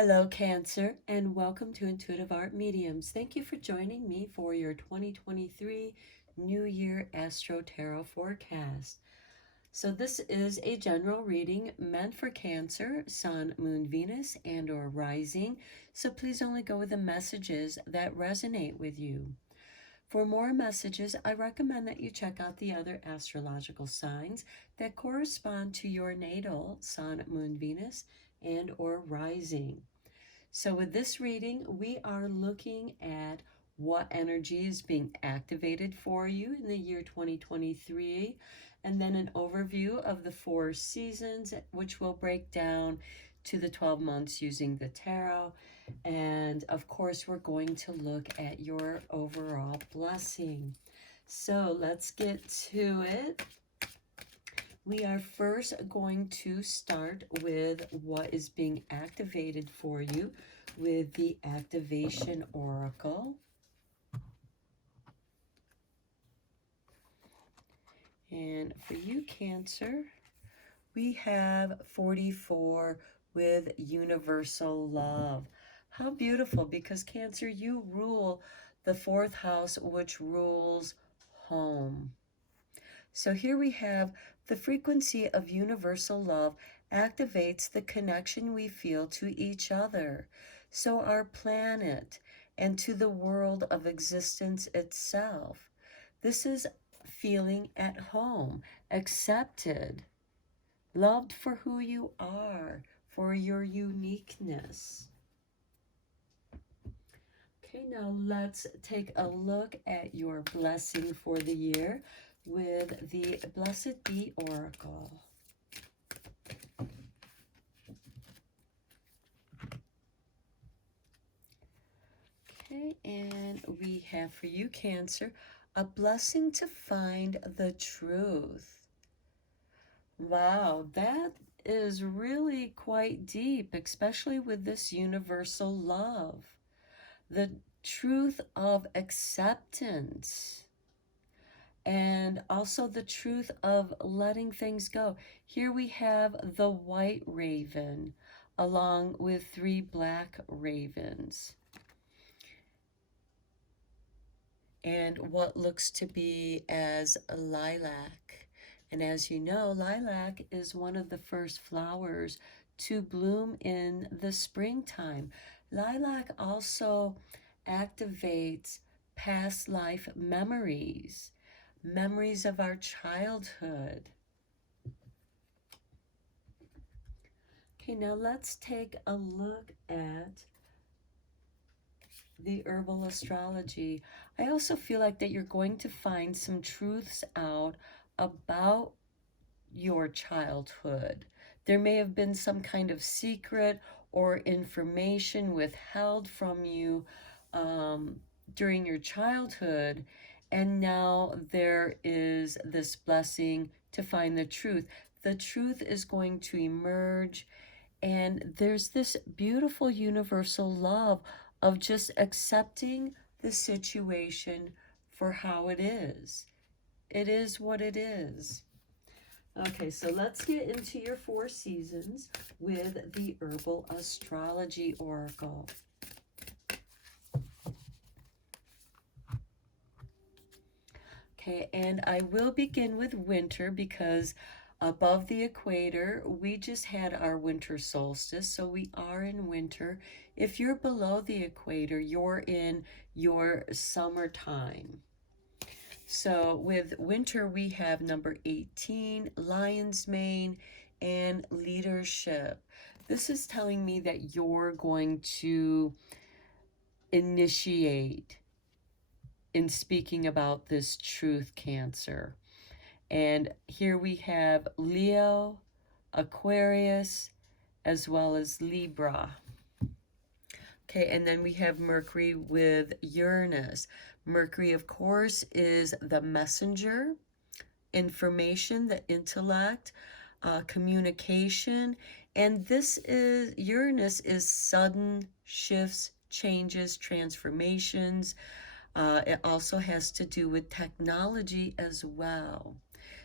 Hello, Cancer, and welcome to Intuitive Art Mediums. Thank you for joining me for your 2023 New Year Astro-Tarot Forecast. So this is a general reading meant for Cancer, Sun, Moon, Venus, and or Rising. So please only go with the messages that resonate with you. For more messages, I recommend that you check out the other astrological signs that correspond to your natal Sun, Moon, Venus, and or Rising. So with this reading, we are looking at what energy is being activated for you in the year 2023, and then an overview of the 4 seasons, which will break down to the 12 months using the tarot. And of course, we're going to look at your overall blessing. So let's get to it. We are first going to start with what is being activated for you with the activation oracle. And for you, Cancer, we have 44 with universal love. How beautiful, because Cancer, you rule the 4th house, which rules home. So here we have the frequency of universal love activates the connection we feel to each other, so our planet, and to the world of existence itself. This is feeling at home, accepted, loved for who you are, for your uniqueness. Okay, now let's take a look at your blessing for the year with the Blessed Be Oracle. Okay, and we have for you, Cancer, a blessing to find the truth. Wow, that is really quite deep, especially with this universal love. The truth of acceptance. And also the truth of letting things go. Here we have the white raven along with 3 black ravens. And what looks to be as a lilac. And as you know, lilac is one of the first flowers to bloom in the springtime. Lilac also activates past life memories. Memories of our childhood. Okay, now let's take a look at the herbal astrology. I also feel like that you're going to find some truths out about your childhood. There may have been some kind of secret or information withheld from you during your childhood, and now there is this blessing to find the truth. The truth is going to emerge, and there's this beautiful universal love of just accepting the situation for how it is. It is what it is. Okay, so let's get into your 4 seasons with the herbal astrology oracle. Okay, and I will begin with winter because above the equator, we just had our winter solstice, so we are in winter. If you're below the equator, you're in your summertime. So with winter, we have number 18, lion's mane, and leadership. This is telling me that you're going to initiate in speaking about this truth, Cancer. And here we have Leo, Aquarius, as well as Libra. Okay, and then we have Mercury with Uranus. Mercury, of course, is the messenger, information, the intellect, communication. And this is, Uranus is sudden shifts, changes, transformations. It also has to do with technology as well.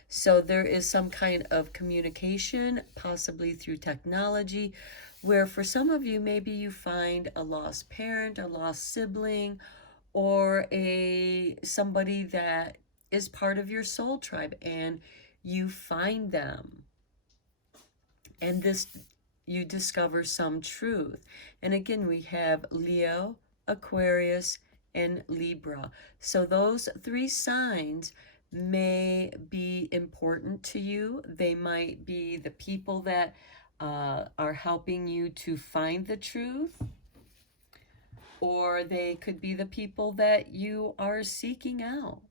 So there is some kind of communication, possibly through technology, where for some of you, maybe you find a lost parent, a lost sibling, or a somebody that is part of your soul tribe, and you find them, and this, you discover some truth. And again, we have Leo, Aquarius, and Libra. So those three signs may be important to you. They might be the people that are helping you to find the truth, or they could be the people that you are seeking out.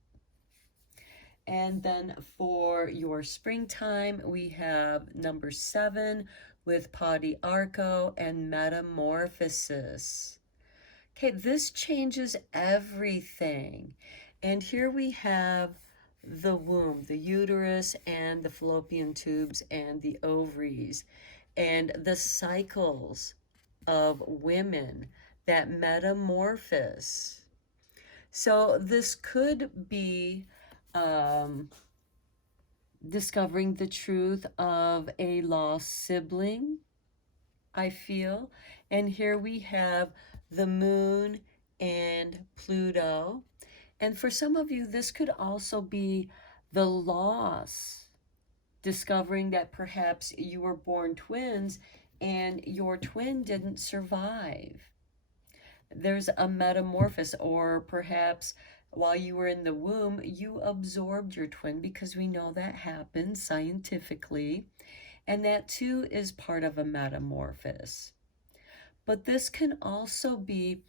And then for your springtime, we have number 7 with Padi Arco and Metamorphosis. Okay, this changes everything. And here we have the womb, the uterus, and the fallopian tubes, and the ovaries, and the cycles of women that metamorphose. So this could be discovering the truth of a lost sibling, I feel. And here we have the moon and Pluto. And for some of you, this could also be the loss, discovering that perhaps you were born twins and your twin didn't survive. There's a metamorphosis, or perhaps while you were in the womb, you absorbed your twin, because we know that happens scientifically, and that too is part of a metamorphosis. But this can also be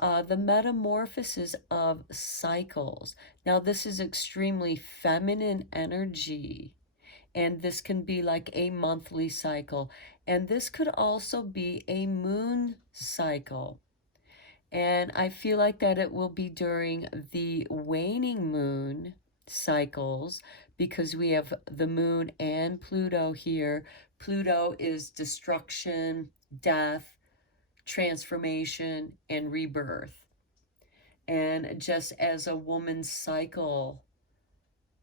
the metamorphosis of cycles. Now, this is extremely feminine energy, and this can be like a monthly cycle, and this could also be a moon cycle. And I feel like that it will be during the waning moon cycles, because we have the moon and Pluto here. Pluto is destruction, death, transformation, and rebirth. And just as a woman's cycle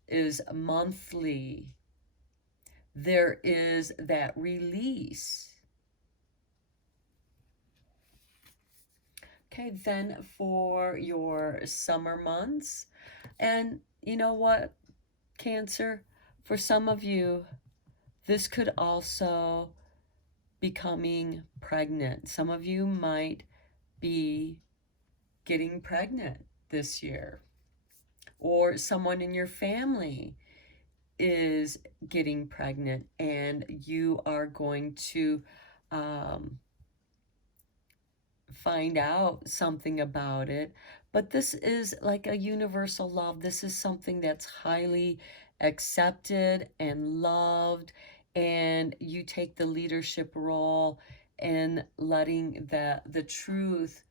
is monthly, there is that release. Okay, then for your summer months, and you know what, Cancer, for some of you, this could also becoming pregnant. Some of you might be getting pregnant this year, or someone in your family is getting pregnant, and you are going to find out something about it. But this is like a universal love. This is something that's highly accepted and loved, and you take the leadership role in letting the truth,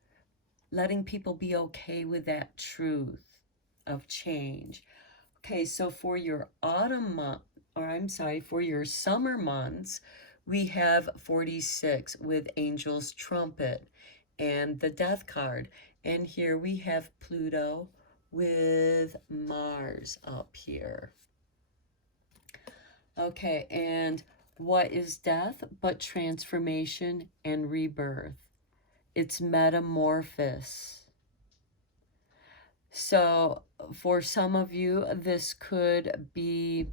letting people be okay with that truth of change. Okay, so for your autumn month, or I'm sorry, for your summer months, we have 46 with Angel's Trumpet and the Death card. And here we have Pluto with Mars up here. Okay, and what is death but transformation and rebirth? It's metamorphosis. So for some of you, this could be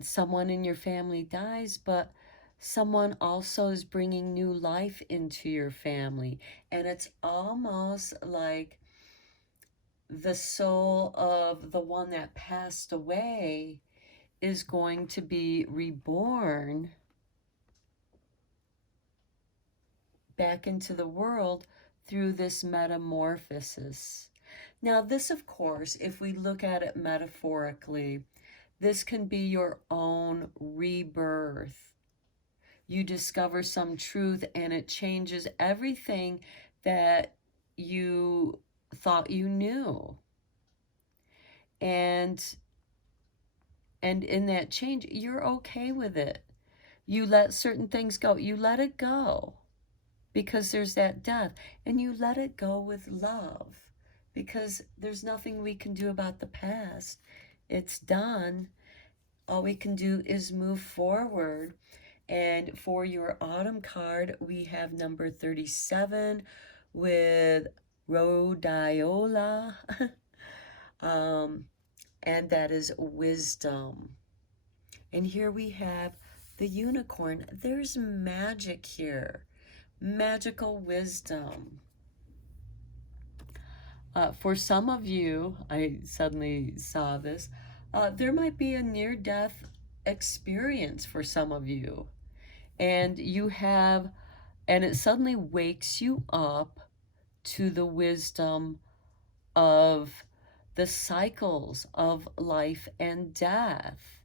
someone in your family dies, but someone also is bringing new life into your family. And it's almost like the soul of the one that passed away is going to be reborn back into the world through this metamorphosis. Now, this, of course, if we look at it metaphorically, this can be your own rebirth. You discover some truth, and it changes everything that you thought you knew. And in that change, you're okay with it. You let certain things go. You let it go because there's that death. And you let it go with love, because there's nothing we can do about the past. It's done. All we can do is move forward. And for your autumn card, we have number 37 with rhodiola, um, and that is wisdom. And here we have the unicorn. There's magic here, magical wisdom. For some of you, I suddenly saw this, there might be a near death experience for some of you. And and it suddenly wakes you up to the wisdom of the cycles of life and death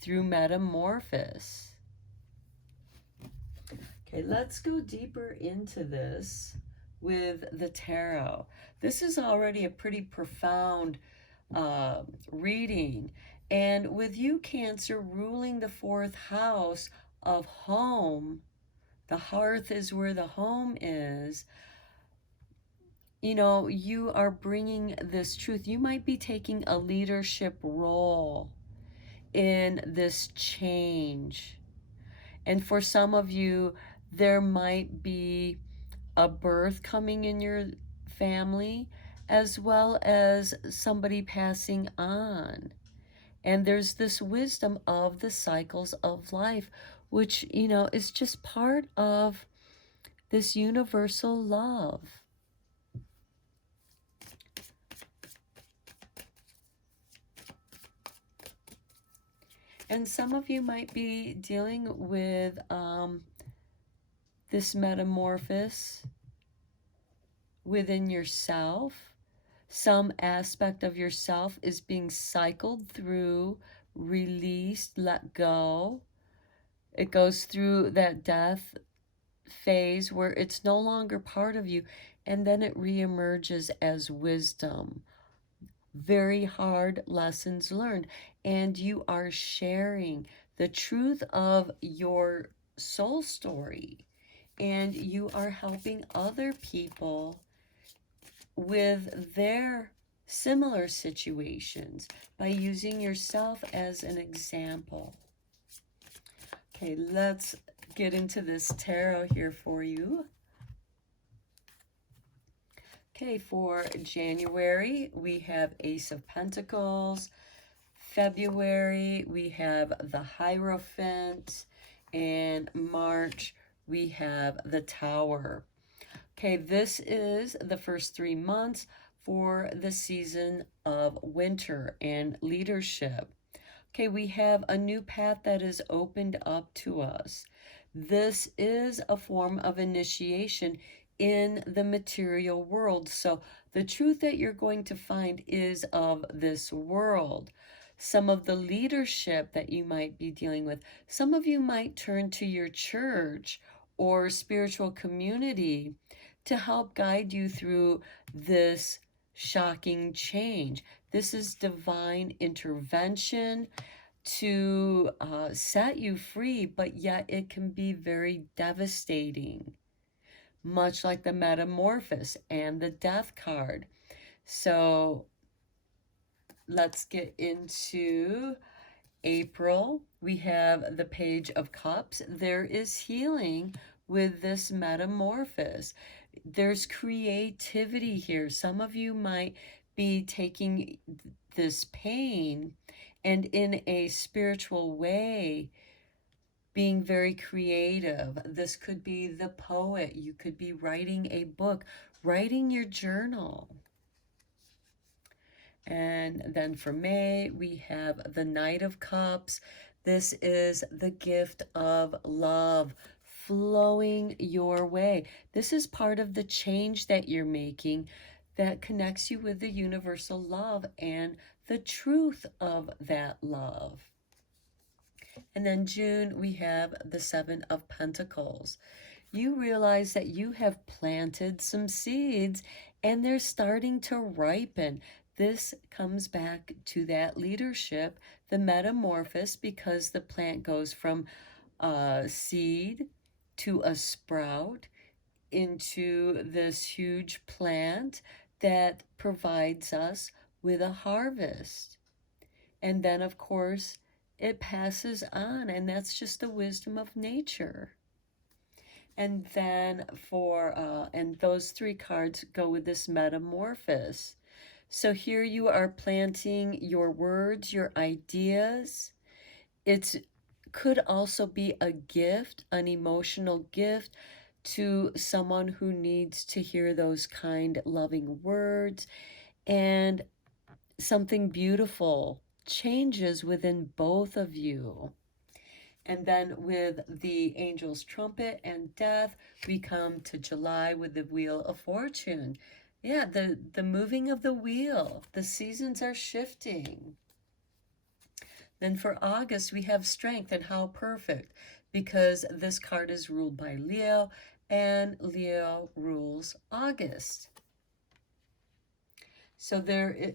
through metamorphosis. Okay, let's go deeper into this with the tarot. This is already a pretty profound reading. And with you, Cancer, ruling the fourth house of home, the hearth is where the home is. You know, you are bringing this truth. You might be taking a leadership role in this change. And for some of you, there might be a birth coming in your family, as well as somebody passing on. And there's this wisdom of the cycles of life, which, you know, is just part of this universal love. And some of you might be dealing with this metamorphosis within yourself. Some aspect of yourself is being cycled through, released, let go. It goes through that death phase where it's no longer part of you, and then it reemerges as wisdom. Very hard lessons learned, and you are sharing the truth of your soul story, and you are helping other people with their similar situations by using yourself as an example. Okay, let's get into this tarot here for you. Okay, for January, we have Ace of Pentacles. February, we have the Hierophant. And March, we have the Tower. Okay, this is the first 3 months for the season of winter and leadership. Okay, we have a new path that is opened up to us. This is a form of initiation in the material world. So the truth that you're going to find is of this world. Some of the leadership that you might be dealing with, some of you might turn to your church or spiritual community to help guide you through this shocking change. This is divine intervention to set you free, but yet it can be very devastating, much like the Metamorphosis and the Death card. So let's get into April. We have the Page of Cups. There is healing with this metamorphosis. There's creativity here. Some of you might be taking this pain and in a spiritual way being very creative. This could be the poet. You could be writing a book, writing your journal. And then for May, we have the Knight of Cups. This is the gift of love flowing your way. This is part of the change that you're making that connects you with the universal love and the truth of that love. And then June, we have the Seven of Pentacles. You realize that you have planted some seeds and they're starting to ripen. This comes back to that leadership, the metamorphosis, because the plant goes from a seed to a sprout into this huge plant that provides us with a harvest. And then, of course, it passes on, and that's just the wisdom of nature. And then and those three cards go with this metamorphosis. So here you are planting your words, your ideas. It's could also be a gift, an emotional gift to someone who needs to hear those kind, loving words. And something beautiful changes within both of you. And then with the angel's trumpet and death, we come to July with the wheel of fortune. Yeah, the moving of the wheel. The seasons are shifting. Then for August, we have strength, and how perfect, because this card is ruled by Leo, and Leo rules August. So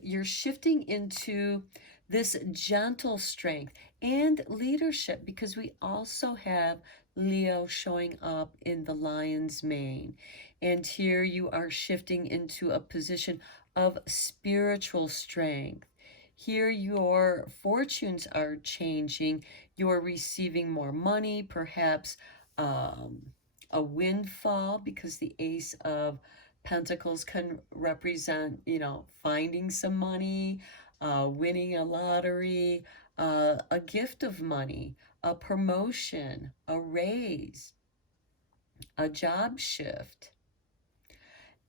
you're shifting into this gentle strength and leadership, because we also have Leo showing up in the lion's mane. And here you are shifting into a position of spiritual strength. Here your fortunes are changing. You're receiving more money, perhaps a windfall, because the Ace of Pentacles can represent, finding some money, winning a lottery, a gift of money, a promotion, a raise, a job shift.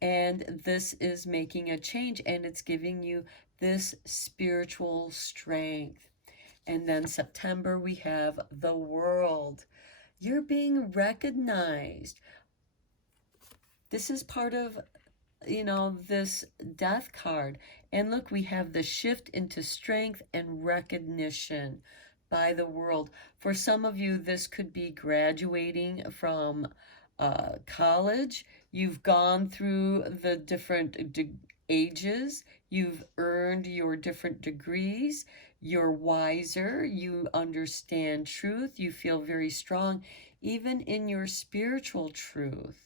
And this is making a change, and it's giving you this spiritual strength. And then September, we have the World. You're being recognized. This is part of this death card. And look, we have the shift into strength and recognition by the world. For some of you, this could be graduating from college. You've gone through the different ages. You've earned your different degrees. You're wiser. You understand truth. You feel very strong, even in your spiritual truth.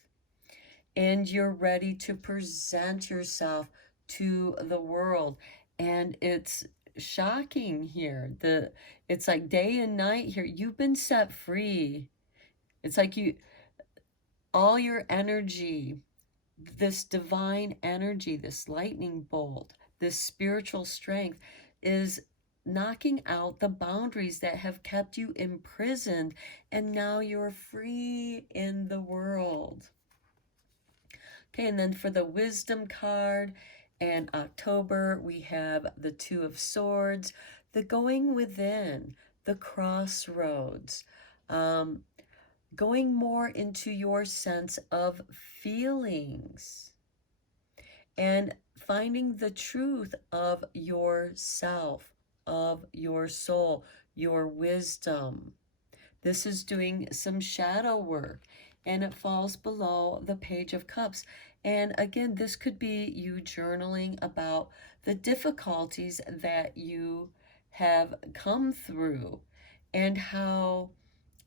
And you're ready to present yourself to the world. And it's shocking here. It's like day and night here. You've been set free. It's like all your energy, this divine energy, this lightning bolt, this spiritual strength is knocking out the boundaries that have kept you imprisoned, and now you're free in the world. Okay, and then for the wisdom card and October, we have the Two of Swords, the going within, the crossroads, going more into your sense of feelings and finding the truth of yourself, of your soul, your wisdom. This is doing some shadow work, and it falls below the Page of Cups. And again, this could be you journaling about the difficulties that you have come through and how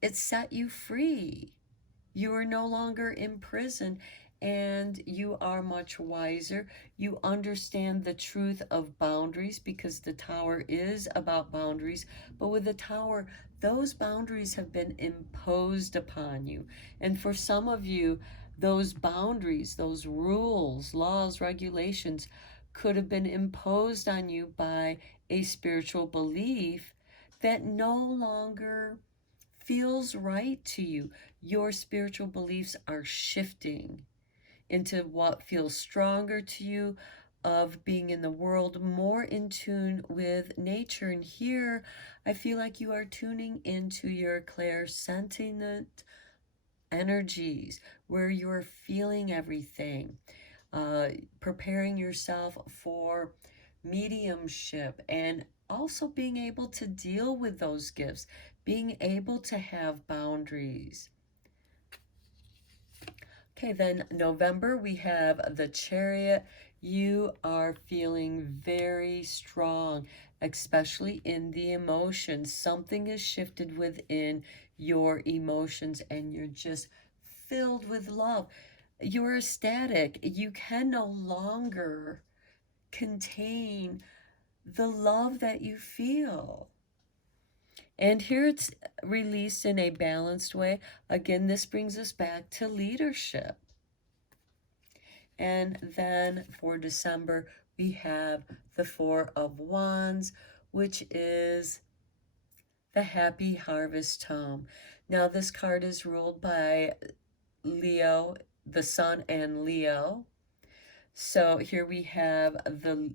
it set you free. You are no longer imprisoned, and you are much wiser. You understand the truth of boundaries, because the Tower is about boundaries. But with the Tower, those boundaries have been imposed upon you. And for some of you, those boundaries, those rules, laws, regulations could have been imposed on you by a spiritual belief that no longer feels right to you. Your spiritual beliefs are shifting into what feels stronger to you, of being in the world, more in tune with nature. And here, I feel like you are tuning into your clairsentient energies, where you're feeling everything, preparing yourself for mediumship, and also being able to deal with those gifts, being able to have boundaries. Okay, then November, we have the Chariot. You are feeling very strong, especially in the emotions. Something is shifted within your emotions, and you're just filled with love. You're ecstatic. You can no longer contain the love that you feel. And here it's released in a balanced way. Again, this brings us back to leadership. And then for December, we have the Four of Wands, which is the Happy Harvest Home. Now, this card is ruled by Leo, the Sun and Leo. So here we have the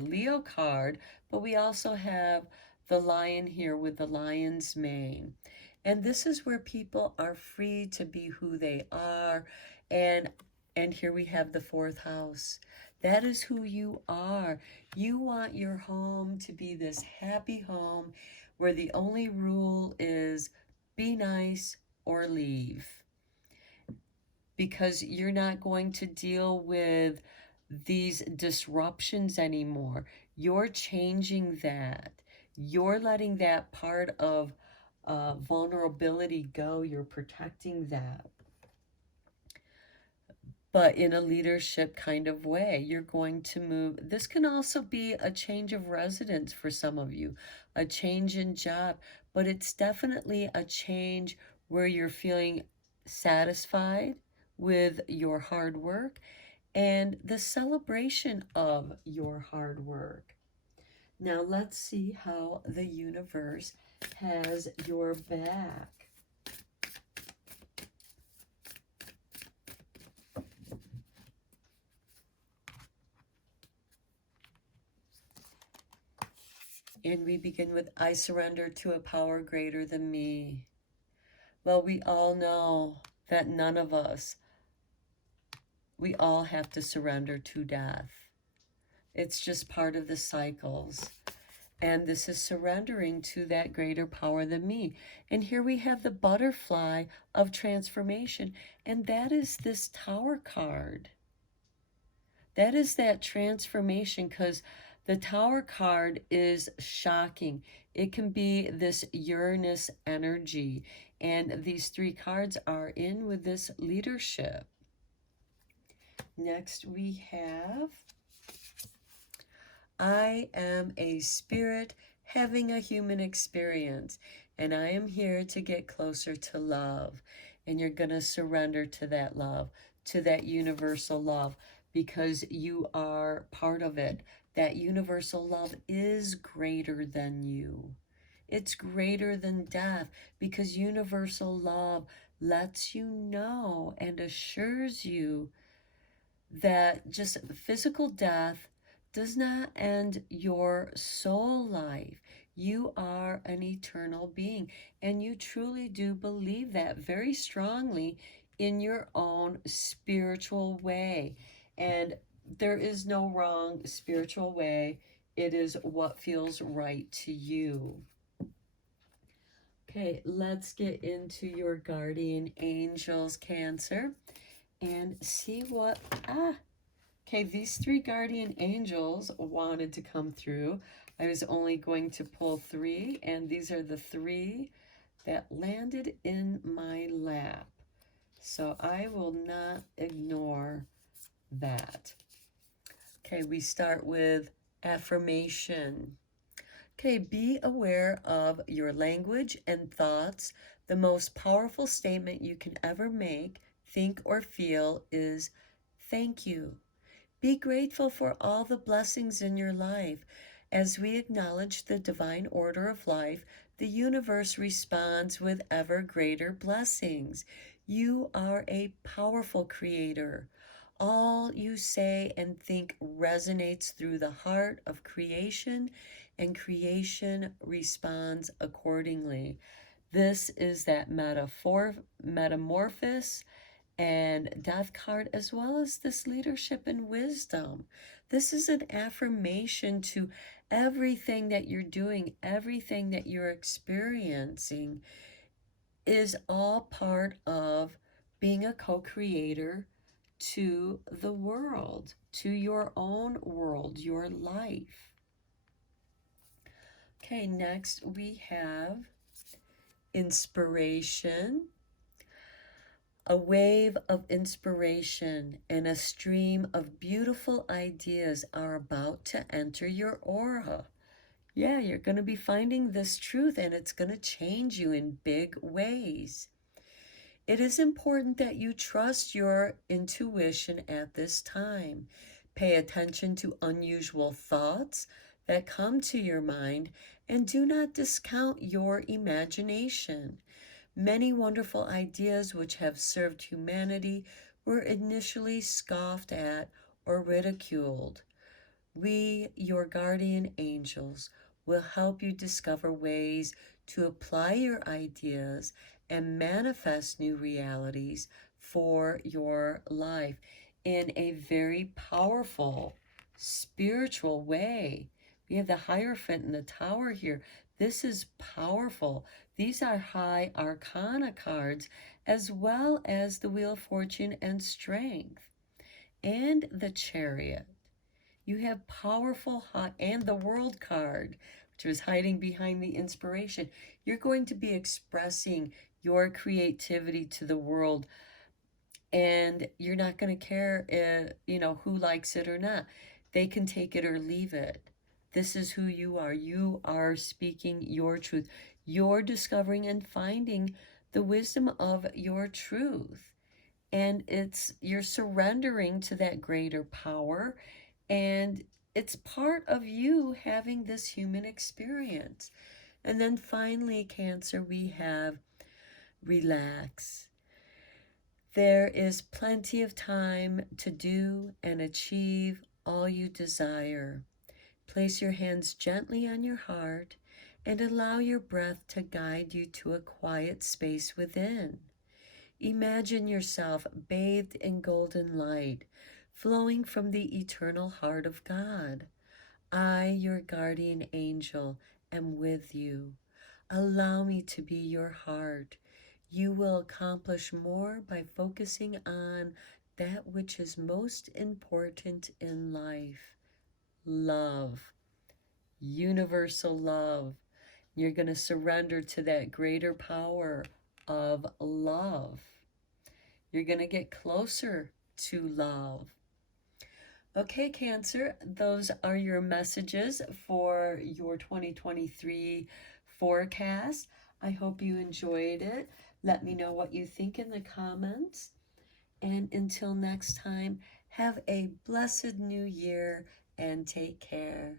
Leo card, but we also have the lion here with the lion's mane. And this is where people are free to be who they are. And and here we have the fourth house. That is who you are. You want your home to be this happy home where the only rule is be nice or leave, because you're not going to deal with these disruptions anymore. You're changing that. You're letting that part of vulnerability go. You're protecting that, but in a leadership kind of way. You're going to move. This can also be a change of residence for some of you, a change in job, but it's definitely a change where you're feeling satisfied with your hard work and the celebration of your hard work. Now let's see how the universe has your back. And we begin with, I surrender to a power greater than me. Well, we all know that none of us, we all have to surrender to death. It's just part of the cycles. And this is surrendering to that greater power than me. And here we have the butterfly of transformation. And that is this Tower card. That is that transformation, because the Tower card is shocking. It can be this Uranus energy. And these three cards are in with this leadership. Next we have, I am a spirit having a human experience, and I am here to get closer to love. And you're going to surrender to that love, to that universal love, because you are part of it. That universal love is greater than you. It's greater than death, because universal love lets you know and assures you that just physical death does not end your soul life. You are an eternal being, and you truly do believe that very strongly in your own spiritual way. And there is no wrong spiritual way. It is what feels right to you. Okay, let's get into your guardian angels, Cancer, and see what, okay, these three guardian angels wanted to come through. I was only going to pull three, and these are the three that landed in my lap. So I will not ignore that. Okay, we start with affirmation. Okay, be aware of your language and thoughts. The most powerful statement you can ever make, think, or feel is thank you. Be grateful for all the blessings in your life. As we acknowledge the divine order of life, the universe responds with ever greater blessings. You are a powerful creator. All you say and think resonates through the heart of creation, and creation responds accordingly. This is that metamorphosis and death card, as well as this leadership and wisdom. This is an affirmation to everything that you're doing, everything that you're experiencing is all part of being a co-creator to the world, to your own world, your life. Okay, next we have inspiration. A wave of inspiration and a stream of beautiful ideas are about to enter your aura. Yeah, you're going to be finding this truth and it's going to change you in big ways. It is important that you trust your intuition at this time. Pay attention to unusual thoughts that come to your mind and do not discount your imagination. Many wonderful ideas which have served humanity were initially scoffed at or ridiculed. We, your guardian angels, will help you discover ways to apply your ideas and manifest new realities for your life in a very powerful spiritual way. We have the Hierophant and the Tower here. This is powerful. These are high arcana cards, as well as the Wheel of Fortune and Strength and the Chariot. You have powerful and the World card, which is hiding behind the inspiration. You're going to be expressing your creativity to the world, and you're not going to care, who likes it or not. They can take it or leave it. This is who you are. You are speaking your truth. You're discovering and finding the wisdom of your truth. And you're surrendering to that greater power, and it's part of you having this human experience. And then finally, Cancer, we have relax. There is plenty of time to do and achieve all you desire. Place your hands gently on your heart and allow your breath to guide you to a quiet space within. Imagine yourself bathed in golden light, flowing from the eternal heart of God. I, your guardian angel, am with you. Allow me to be your heart. You will accomplish more by focusing on that which is most important in life. Love. Universal love. You're going to surrender to that greater power of love. You're going to get closer to love. Okay, Cancer, those are your messages for your 2023 forecast. I hope you enjoyed it. Let me know what you think in the comments. And until next time, have a blessed new year and take care.